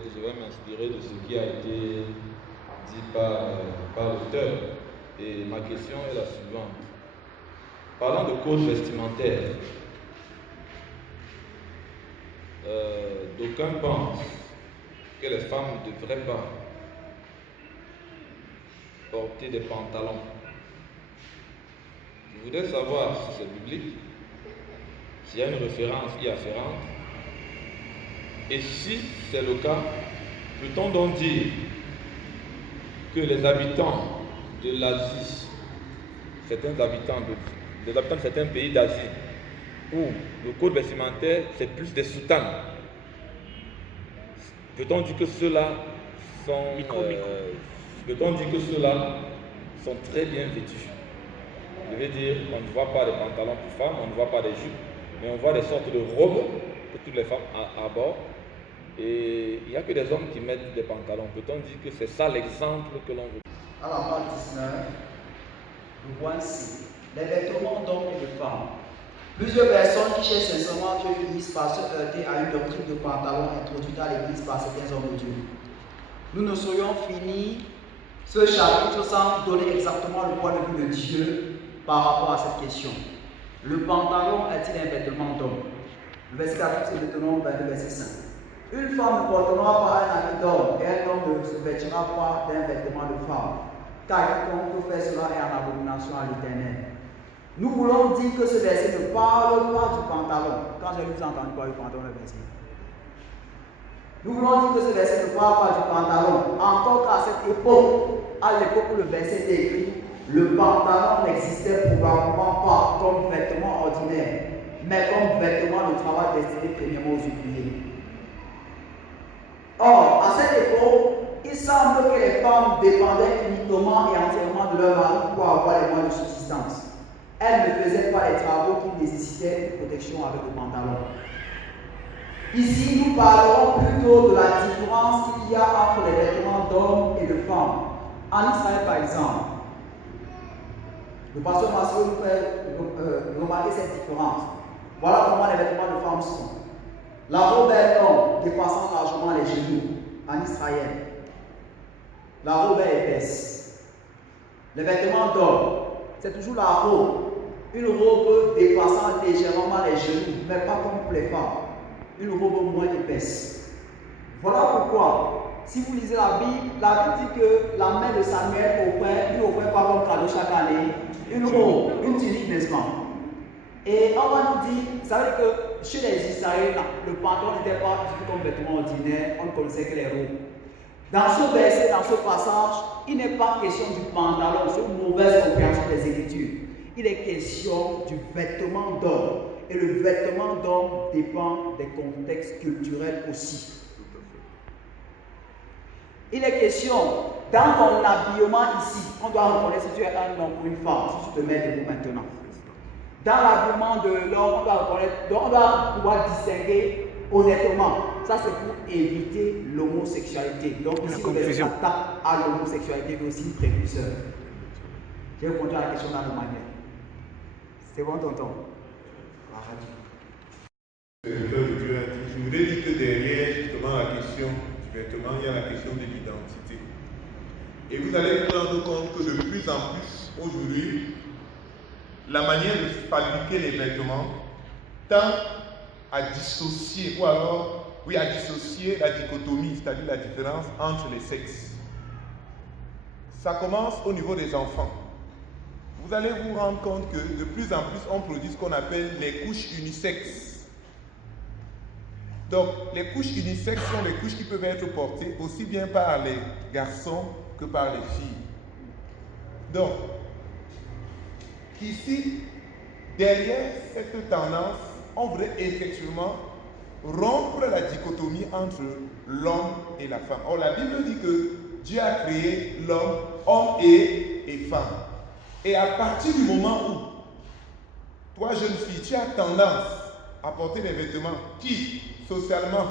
fait, je vais m'inspirer de ce qui a été dit par l'auteur. Et ma question est la suivante. Parlant de code vestimentaire, d'aucuns pensent que les femmes ne devraient pas porter des pantalons. Je voudrais savoir si c'est biblique, s'il y a une référence y afférente, et si c'est le cas, peut-on donc dire que les habitants de l'Asie, des habitants de certains pays d'Asie, où le code vestimentaire c'est plus des soutanes, peut-on dire que ceux-là sont très bien vêtus? Je veux dire, on ne voit pas de pantalons pour femmes, on ne voit pas de jupes, mais on voit des sortes de robes pour toutes les femmes à bord. Et il n'y a que des hommes qui mettent des pantalons. Peut-on dire que c'est ça l'exemple que l'on veut? À la page 19, le point C, les vêtements d'hommes et de femmes. Plusieurs personnes qui cherchent sincèrement Dieu finissent par se heurter à une doctrine de pantalon introduite à l'église par certains hommes de Dieu. Nous ne saurions finir ce chapitre sans donner exactement le point de vue de Dieu par rapport à cette question. Le pantalon est-il un vêtement d'homme? Le verset 4, c'est Deutéronome 22, verset 5. Une femme ne portera pas un habit d'homme et un homme ne se vêtira pas d'un vêtement de femme, car quiconque fait cela est en abomination à l'Éternel. Nous voulons dire que ce verset ne parle pas du pantalon. Quand j'ai lu, vous entendu parler du pantalon, le verset. Nous voulons dire que ce verset ne parle pas du pantalon. Encore qu'à cette époque, à l'époque où le verset est écrit, le pantalon n'existait probablement pas comme vêtement ordinaire, mais comme vêtement de travail destiné premièrement aux ouvriers. Or, à cette époque, il semble que les femmes dépendaient uniquement et entièrement de leur mari pour avoir les moyens de subsistance. Elles ne faisaient pas les travaux qui nécessitaient une protection avec le pantalon. Ici, nous parlerons plutôt de la différence qu'il y a entre les vêtements d'hommes et de femmes. En Israël, par exemple, le pasteur Marcelo nous fait remarquer cette différence. Voilà comment les vêtements de femmes sont. La robe est longue, dépassant largement les genoux en Israël. La robe est épaisse. Les vêtements d'homme, c'est toujours la robe. Une robe dépassant légèrement les genoux, mais pas comme pour les femmes. Une robe moins épaisse. Voilà pourquoi, si vous lisez la Bible dit que la mère de Samuel lui offrait pas comme cadeau chaque année une robe, une tunique, n'est-ce pas? Et on va nous dire, vous savez que chez les Israéliens, le pantalon n'était pas du tout comme vêtement ordinaire, on ne connaissait que les robes. Dans ce verset, dans ce passage, il n'est pas question du pantalon, c'est une mauvaise compréhension des Écritures. Il est question du vêtement d'homme. Et le vêtement d'homme dépend des contextes culturels aussi. Il est question, dans ton habillement ici, on doit reconnaître si tu es un homme ou une femme, si tu te mets debout maintenant. Dans l'habillement de l'homme, on doit reconnaître, donc on doit pouvoir distinguer honnêtement. Ça, c'est pour éviter l'homosexualité. Donc ici, on s'attaque à l'homosexualité, mais aussi une précurseur. Je vais répondre à la question dans le manuel. C'est bon, tonton? Le cœur de Dieu a dit, je voudrais dire que derrière justement la question du vêtement, il y a la question de l'identité. Et vous allez vous rendre compte que de plus en plus aujourd'hui, la manière de fabriquer les vêtements tend à dissocier, ou alors, oui, à dissocier la dichotomie, c'est-à-dire la différence entre les sexes. Ça commence au niveau des enfants. Vous allez vous rendre compte que de plus en plus, on produit ce qu'on appelle les couches unisexes. Donc, les couches unisexes sont les couches qui peuvent être portées aussi bien par les garçons que par les filles. Donc, ici, derrière cette tendance, on voudrait effectivement rompre la dichotomie entre l'homme et la femme. Or, la Bible dit que Dieu a créé l'homme, homme et femme. Et à partir du moment où, toi, jeune fille, tu as tendance à porter des vêtements qui, socialement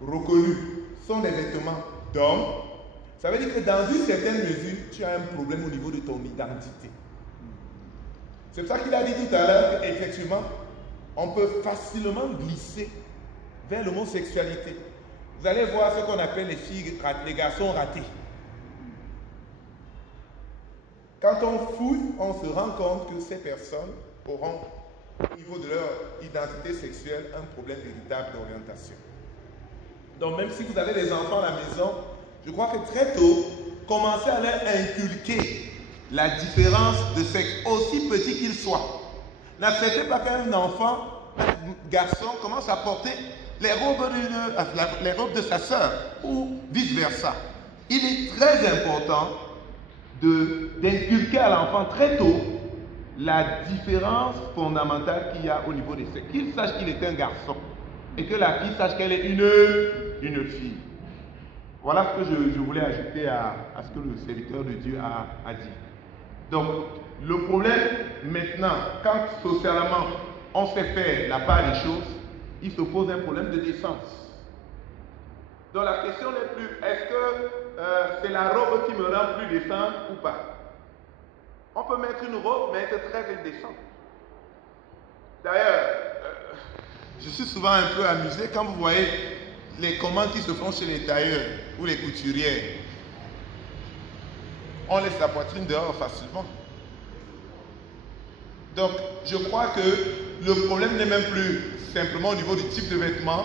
reconnus, sont des vêtements d'homme, ça veut dire que dans une certaine mesure, tu as un problème au niveau de ton identité. C'est pour ça qu'il a dit tout à l'heure qu'effectivement, on peut facilement glisser vers l'homosexualité. vous allez voir ce qu'on appelle les garçons ratés. Quand on fouille, on se rend compte que ces personnes auront, au niveau de leur identité sexuelle, un problème véritable d'orientation. Donc même si vous avez des enfants à la maison, je crois que très tôt, commencez à leur inculquer la différence de sexe, aussi petit qu'il soit. N'acceptez pas qu'un enfant, un garçon, commence à porter les robes de sa sœur ou vice-versa. Il est très important d'inculquer à l'enfant très tôt la différence fondamentale qu'il y a au niveau des sexes. Qu'il sache qu'il est un garçon et que la fille sache qu'elle est une fille. Voilà ce que je voulais ajouter à ce que le serviteur de Dieu a dit. Donc, le problème maintenant, quand socialement on sait faire la part des choses, il se pose un problème de décence. Donc la question n'est plus, est-ce que c'est la robe qui me rend plus décente ou pas? On peut mettre une robe, mais être très indécente. D'ailleurs, je suis souvent un peu amusé quand vous voyez les commandes qui se font chez les tailleurs ou les couturières. On laisse la poitrine dehors facilement. Donc, je crois que le problème n'est même plus simplement au niveau du type de vêtements,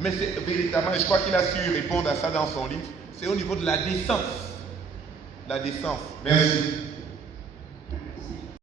mais c'est véritablement, et je crois qu'il a su répondre à ça dans son livre, c'est au niveau de la décence. La décence. Merci.